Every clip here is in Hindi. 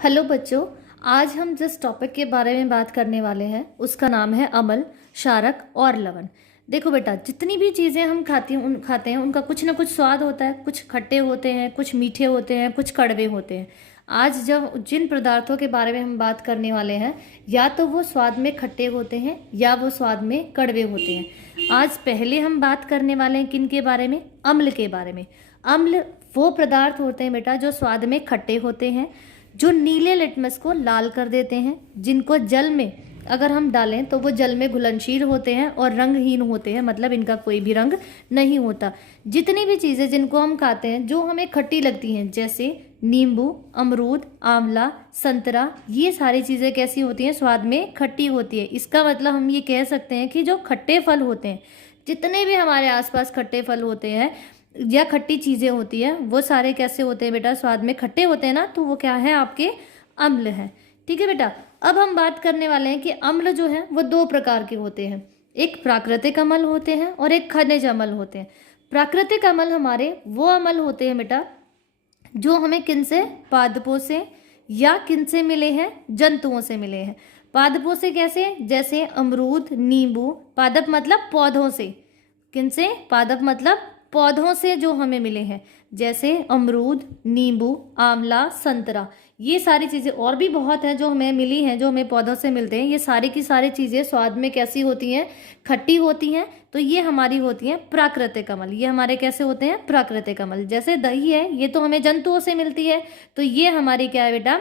हेलो बच्चों। आज हम जिस टॉपिक के बारे में बात करने वाले हैं उसका नाम है अम्ल, क्षारक और लवण। देखो बेटा, जितनी भी चीज़ें हम खाते हैं उनका कुछ ना कुछ स्वाद होता है। कुछ खट्टे होते हैं, कुछ मीठे होते हैं, कुछ कड़वे होते हैं। आज जब जिन पदार्थों के बारे में हम बात करने वाले हैं, या तो वो स्वाद में खट्टे होते हैं या वो स्वाद में कड़वे होते हैं। आज पहले हम बात करने वाले हैं किन के बारे में? अम्ल के बारे में। अम्ल वो पदार्थ होते हैं बेटा जो स्वाद में खट्टे होते हैं, जो नीले लिटमस को लाल कर देते हैं, जिनको जल में अगर हम डालें तो वो जल में घुलनशील होते हैं और रंगहीन होते हैं, मतलब इनका कोई भी रंग नहीं होता। जितनी भी चीज़ें जिनको हम खाते हैं जो हमें खट्टी लगती हैं, जैसे नींबू, अमरूद, आंवला, संतरा, ये सारी चीज़ें कैसी होती हैं? स्वाद में खट्टी होती है। इसका मतलब हम ये कह सकते हैं कि जो खट्टे फल होते हैं, जितने भी हमारे आसपास खट्टे फल होते हैं या खट्टी चीज़ें होती हैं, वो सारे कैसे होते हैं बेटा? स्वाद में खट्टे होते हैं ना, तो वो क्या है? आपके अम्ल हैं। ठीक है बेटा। अब हम बात करने वाले हैं कि अम्ल जो है वो दो प्रकार के होते हैं। एक प्राकृतिक अम्ल होते हैं और एक खनिज अम्ल होते हैं। प्राकृतिक अम्ल हमारे वो अम्ल होते हैं बेटा जो हमें किन से? पादपों से या किन से मिले हैं? जंतुओं से मिले हैं। पादपों से कैसे? जैसे अमरूद, नींबू। पादप मतलब पौधों से। किन से? पादप मतलब पौधों से जो हमें मिले हैं, जैसे अमरूद, नींबू, आंवला, संतरा। ये सारी चीज़ें और भी बहुत हैं जो हमें मिली हैं, जो हमें पौधों से मिलते हैं। ये सारी की सारी चीज़ें स्वाद में कैसी होती हैं? खट्टी होती हैं। तो ये हमारी होती हैं प्राकृतिक अम्ल। ये हमारे कैसे होते हैं? प्राकृतिक अम्ल। जैसे दही है, ये तो हमें जंतुओं से मिलती है, तो ये हमारी क्या है बेटा?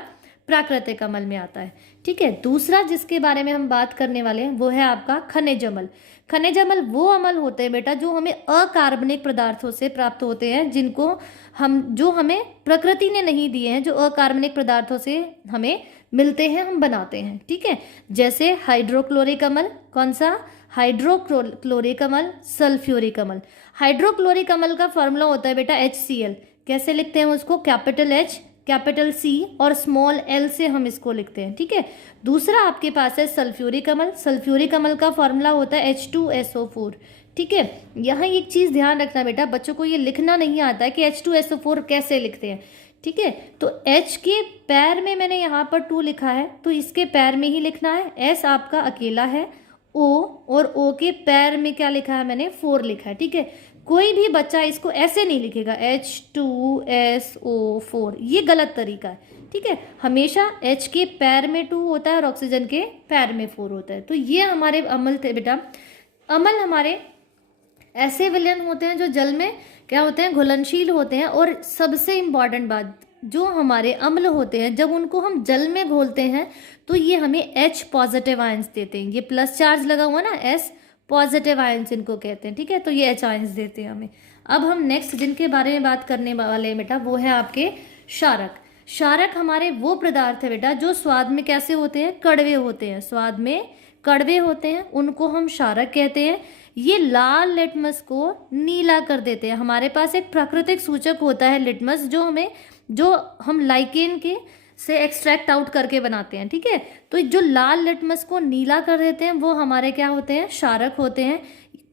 प्राकृतिक अम्ल में आता है। ठीक है। दूसरा जिसके बारे में हम बात करने वाले हैं वो है आपका खनिज अम्ल। खनिज अम्ल वो अम्ल होते हैं बेटा जो हमें अकार्बनिक पदार्थों से प्राप्त होते हैं, जो हमें प्रकृति ने नहीं दिए हैं, जो अकार्बनिक पदार्थों से हमें मिलते हैं, हम बनाते हैं। ठीक है। जैसे हाइड्रोक्लोरिक अम्ल। कौन सा? हाइड्रोक्लोरिक अम्ल, सल्फ्यूरिक अम्ल। हाइड्रोक्लोरिक अम्ल का फॉर्मूला होता है बेटा HCl। कैसे लिखते हैं उसको? कैपिटल H, कैपिटल C और स्मॉल l से हम इसको लिखते हैं। ठीक है। दूसरा आपके पास है सल्फ्यूरिक अम्ल। सल्फ्यूरिक अम्ल का फॉर्मूला होता है H2SO4। ठीक है। यहाँ एक चीज़ ध्यान रखना बेटा, बच्चों को ये लिखना नहीं आता है कि H2SO4 कैसे लिखते हैं। ठीक है। तो H के पैर में मैंने यहाँ पर 2 लिखा है, तो इसके पैर में ही लिखना है। S आपका अकेला है, O और O के पैर में क्या लिखा है मैंने? 4 लिखा है। ठीक है। कोई भी बच्चा इसको ऐसे नहीं लिखेगा H2SO4, ये गलत तरीका है। ठीक है। हमेशा H के पैर में 2 होता है और ऑक्सीजन के पैर में 4 होता है। तो ये हमारे अम्ल थे बेटा। अम्ल हमारे ऐसे विलयन होते हैं जो जल में क्या होते हैं? घुलनशील होते हैं। और सबसे इम्पॉर्टेंट बात, जो हमारे अम्ल होते हैं जब उनको हम जल में घोलते हैं तो ये हमें H पॉजिटिव आयंस देते हैं। ये प्लस चार्ज लगा हुआ ना, S पॉजिटिव आयंस इनको कहते हैं। ठीक है। तो ये H आयंस देते हैं हमें। अब हम नेक्स्ट जिनके बारे में बात करने वाले हैं बेटा वो है आपके क्षारक। क्षारक हमारे वो पदार्थ है बेटा जो स्वाद में कैसे होते हैं? कड़वे होते हैं। स्वाद में कड़वे होते हैं, उनको हम क्षारक कहते हैं। ये लाल लिटमस को नीला कर देते हैं। हमारे पास एक प्राकृतिक सूचक होता है लिटमस, जो हम लाइकेन के से एक्सट्रैक्ट आउट करके बनाते हैं। ठीक है। तो जो लाल लिटमस को नीला कर देते हैं वो हमारे क्या होते हैं? क्षारक होते हैं।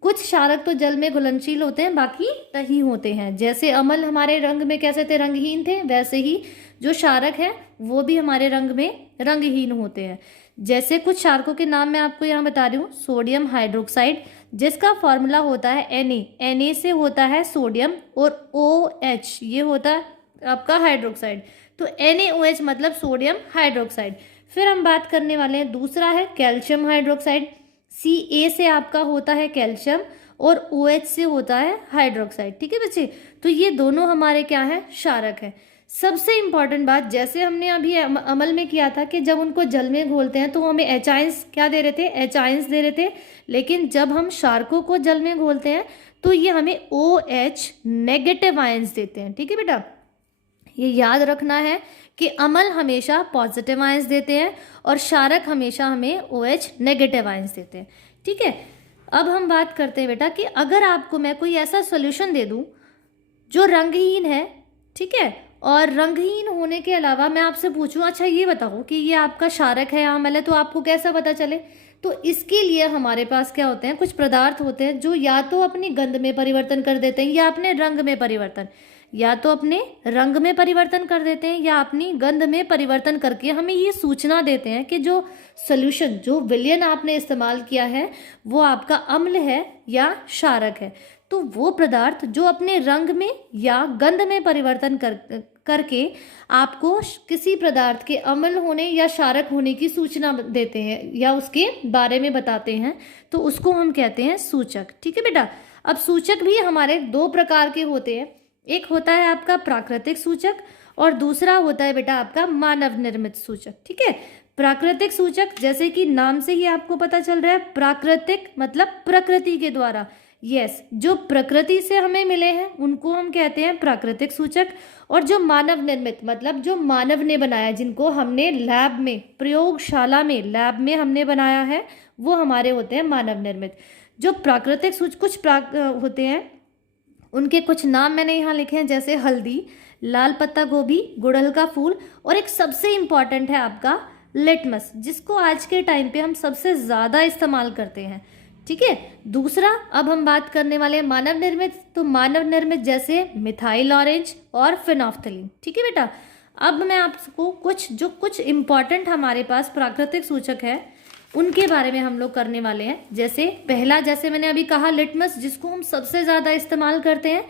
कुछ क्षारक तो जल में घुलनशील होते हैं, बाकी नहीं होते हैं। जैसे अम्ल हमारे रंग में कैसे थे? रंगहीन थे। वैसे ही जो क्षारक है वो भी हमारे रंग में रंगहीन होते हैं। जैसे कुछ क्षारकों के नाम मैं आपको यहाँ बता रही हूँ। सोडियम हाइड्रोक्साइड, जिसका फॉर्मूला होता है Na से होता है सोडियम, और OH ये होता है आपका हाइड्रोक्साइड। तो NaOH मतलब सोडियम हाइड्रोक्साइड। फिर हम बात करने वाले हैं, दूसरा है कैल्शियम हाइड्रोक्साइड। Ca से आपका होता है कैल्शियम और OH से होता है हाइड्रोक्साइड। ठीक है बच्चे। तो ये दोनों हमारे क्या है? क्षारक है। सबसे इम्पॉर्टेंट बात, जैसे हमने अभी अमल में किया था कि जब उनको जल में घोलते हैं तो हमें H आयंस क्या दे रहे थे? H आयंस दे रहे थे। लेकिन जब हम क्षारकों को जल में घोलते हैं तो ये हमें OH नेगेटिव आयंस देते हैं। ठीक है बेटा। ये याद रखना है कि अम्ल हमेशा पॉजिटिव आयंस देते हैं और क्षारक हमेशा हमें OH नेगेटिव आयंस देते हैं। ठीक है। अब हम बात करते हैं बेटा कि अगर आपको मैं कोई ऐसा सोल्यूशन दे दूं जो रंगहीन है, ठीक है, और रंगहीन होने के अलावा मैं आपसे पूछूं अच्छा ये बताओ कि ये आपका क्षारक है या अम्ल है, तो आपको कैसा पता चले? तो इसके लिए हमारे पास क्या होते हैं? कुछ पदार्थ होते हैं जो या तो अपनी गंध में परिवर्तन कर देते हैं या अपने रंग में परिवर्तन। या तो अपने रंग में परिवर्तन कर देते हैं या अपनी गंध में परिवर्तन करके हमें ये सूचना देते हैं कि जो सॉल्यूशन, जो विलयन आपने इस्तेमाल किया है वो आपका अम्ल है या क्षारक है। तो वो पदार्थ जो अपने रंग में या गंध में परिवर्तन करके आपको किसी पदार्थ के अम्ल होने या क्षारक होने की सूचना देते हैं या उसके बारे में बताते हैं, तो उसको हम कहते हैं सूचक। ठीक है बेटा। अब सूचक भी हमारे दो प्रकार के होते हैं, एक होता है आपका प्राकृतिक सूचक और दूसरा होता है बेटा आपका मानव निर्मित सूचक। ठीक है। प्राकृतिक सूचक जैसे कि नाम से ही आपको पता चल रहा है, प्राकृतिक मतलब प्रकृति के द्वारा, यस, जो प्रकृति से हमें मिले हैं उनको हम कहते हैं प्राकृतिक सूचक। और जो मानव निर्मित मतलब जो मानव ने बनाया, जिनको हमने लैब में, प्रयोगशाला में, लैब में हमने बनाया है, वो हमारे होते हैं मानव निर्मित। जो प्राकृतिक सूचक कुछ होते हैं, उनके कुछ नाम मैंने यहाँ लिखे हैं, जैसे हल्दी, लाल पत्ता गोभी, गुड़हल का फूल, और एक सबसे इम्पॉर्टेंट है आपका लिटमस, जिसको आज के टाइम पे हम सबसे ज़्यादा इस्तेमाल करते हैं। ठीक है। दूसरा, अब हम बात करने वाले हैं मानव निर्मित। तो मानव निर्मित जैसे मिथाइल ऑरेंज और फिनोफ्थलीन। ठीक है बेटा। अब मैं आपको कुछ इम्पॉर्टेंट हमारे पास प्राकृतिक सूचक है उनके बारे में हम लोग करने वाले हैं। जैसे पहला, जैसे मैंने अभी कहा, लिटमस, जिसको हम सबसे ज़्यादा इस्तेमाल करते हैं,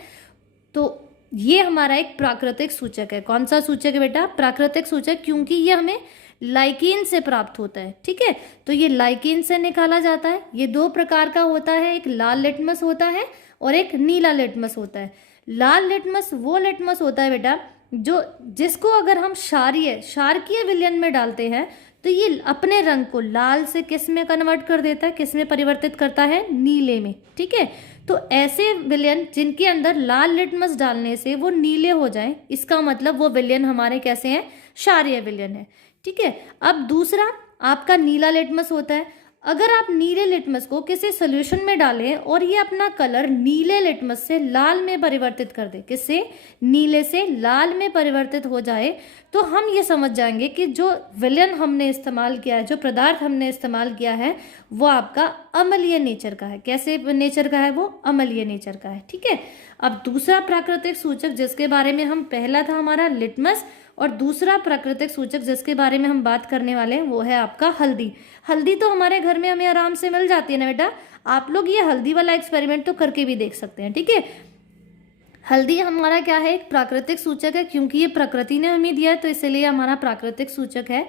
तो ये हमारा एक प्राकृतिक सूचक है। कौन सा सूचक है बेटा? प्राकृतिक सूचक, क्योंकि ये हमें लाइकेन से प्राप्त होता है। ठीक है। तो ये लाइकेन से निकाला जाता है। ये दो प्रकार का होता है, एक लाल लिटमस होता है और एक नीला लिटमस होता है। लाल लिटमस वो लिटमस होता है बेटा जिसको अगर हम क्षारकीय विलयन में डालते हैं तो ये अपने रंग को लाल से किस में कन्वर्ट कर देता है, किस में परिवर्तित करता है? नीले में। ठीक है। तो ऐसे विलयन जिनके अंदर लाल लिटमस डालने से वो नीले हो जाएं, इसका मतलब वो विलयन हमारे कैसे हैं? क्षारीय विलयन है। ठीक है। अब दूसरा आपका नीला लिटमस होता है। अगर आप नीले लिटमस को किसी सॉल्यूशन में डालें और ये अपना कलर नीले लिटमस से लाल में परिवर्तित कर दे, किससे? नीले से लाल में परिवर्तित हो जाए, तो हम ये समझ जाएंगे कि जो विलयन हमने इस्तेमाल किया है, जो पदार्थ हमने इस्तेमाल किया है, वो आपका अम्लीय नेचर का है। कैसे नेचर का है? वो अम्लीय नेचर का है। ठीक है। अब दूसरा प्राकृतिक सूचक जिसके बारे में हम, पहला था हमारा लिटमस और दूसरा प्राकृतिक सूचक जिसके बारे में हम बात करने वाले हैं वो है आपका हल्दी। हल्दी तो हमारे घर में हमें आराम से मिल जाती है ना बेटा। आप लोग ये हल्दी वाला एक्सपेरिमेंट तो करके भी देख सकते हैं। ठीक है। हल्दी हमारा क्या है? एक प्राकृतिक सूचक है, क्योंकि ये प्रकृति ने हमें दिया है, तो इसलिए हमारा प्राकृतिक सूचक है।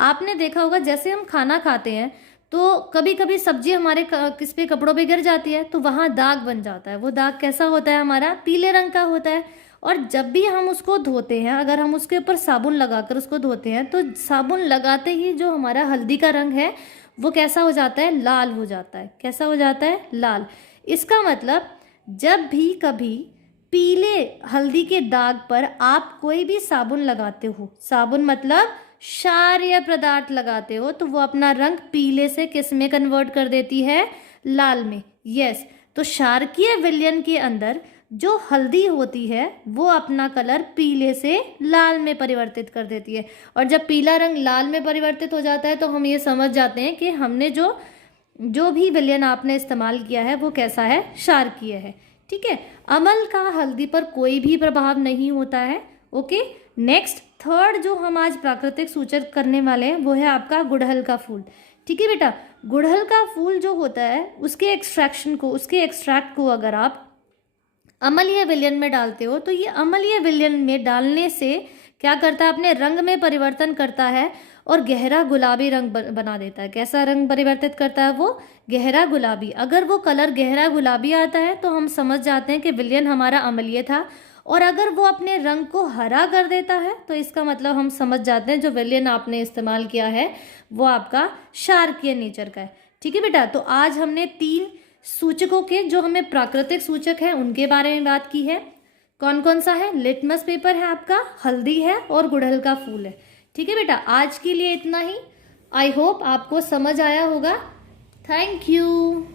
आपने देखा होगा जैसे हम खाना खाते हैं तो कभी कभी सब्जी हमारे किस पे, कपड़ों पे गिर जाती है, तो वहाँ दाग बन जाता है। वो दाग कैसा होता है? हमारा पीले रंग का होता है। और जब भी हम उसको धोते हैं, अगर हम उसके ऊपर साबुन लगाकर उसको धोते हैं, तो साबुन लगाते ही जो हमारा हल्दी का रंग है वो कैसा हो जाता है? लाल हो जाता है। कैसा हो जाता है? लाल। इसका मतलब जब भी कभी पीले हल्दी के दाग पर आप कोई भी साबुन लगाते हो, साबुन मतलब क्षारीय पदार्थ लगाते हो, तो वो अपना रंग पीले से किस में कन्वर्ट कर देती है? लाल में। यस। तो क्षारकीय विलयन के अंदर जो हल्दी होती है वो अपना कलर पीले से लाल में परिवर्तित कर देती है। और जब पीला रंग लाल में परिवर्तित हो जाता है तो हम ये समझ जाते हैं कि हमने जो भी विलयन आपने इस्तेमाल किया है वो कैसा है? क्षारकीय है। ठीक है। अम्ल का हल्दी पर कोई भी प्रभाव नहीं होता है। ओके। नेक्स्ट, थर्ड जो हम आज प्राकृतिक सूचक करने वाले हैं वो है आपका गुड़हल का फूल। ठीक है बेटा। गुड़हल का फूल जो होता है उसके एक्सट्रैक्ट को अगर आप अम्लीय विलयन में डालते हो तो ये अम्लीय विलयन में डालने से क्या करता है? अपने रंग में परिवर्तन करता है और गहरा गुलाबी रंग बना देता है। कैसा रंग परिवर्तित करता है वो? गहरा गुलाबी। अगर वो कलर गहरा गुलाबी आता है तो हम समझ जाते हैं कि विलयन हमारा अम्लीय था, और अगर वो अपने रंग को हरा कर देता है तो इसका मतलब हम समझ जाते हैं जो विलयन आपने इस्तेमाल किया है वो आपका क्षारकीय नेचर का है। ठीक है बेटा। तो आज हमने 3 सूचकों के, जो हमें प्राकृतिक सूचक है, उनके बारे में बात की है। कौन कौन सा है? लिटमस पेपर है आपका, हल्दी है और गुड़हल का फूल है। ठीक है बेटा। आज के लिए इतना ही। आई होप आपको समझ आया होगा। Thank you.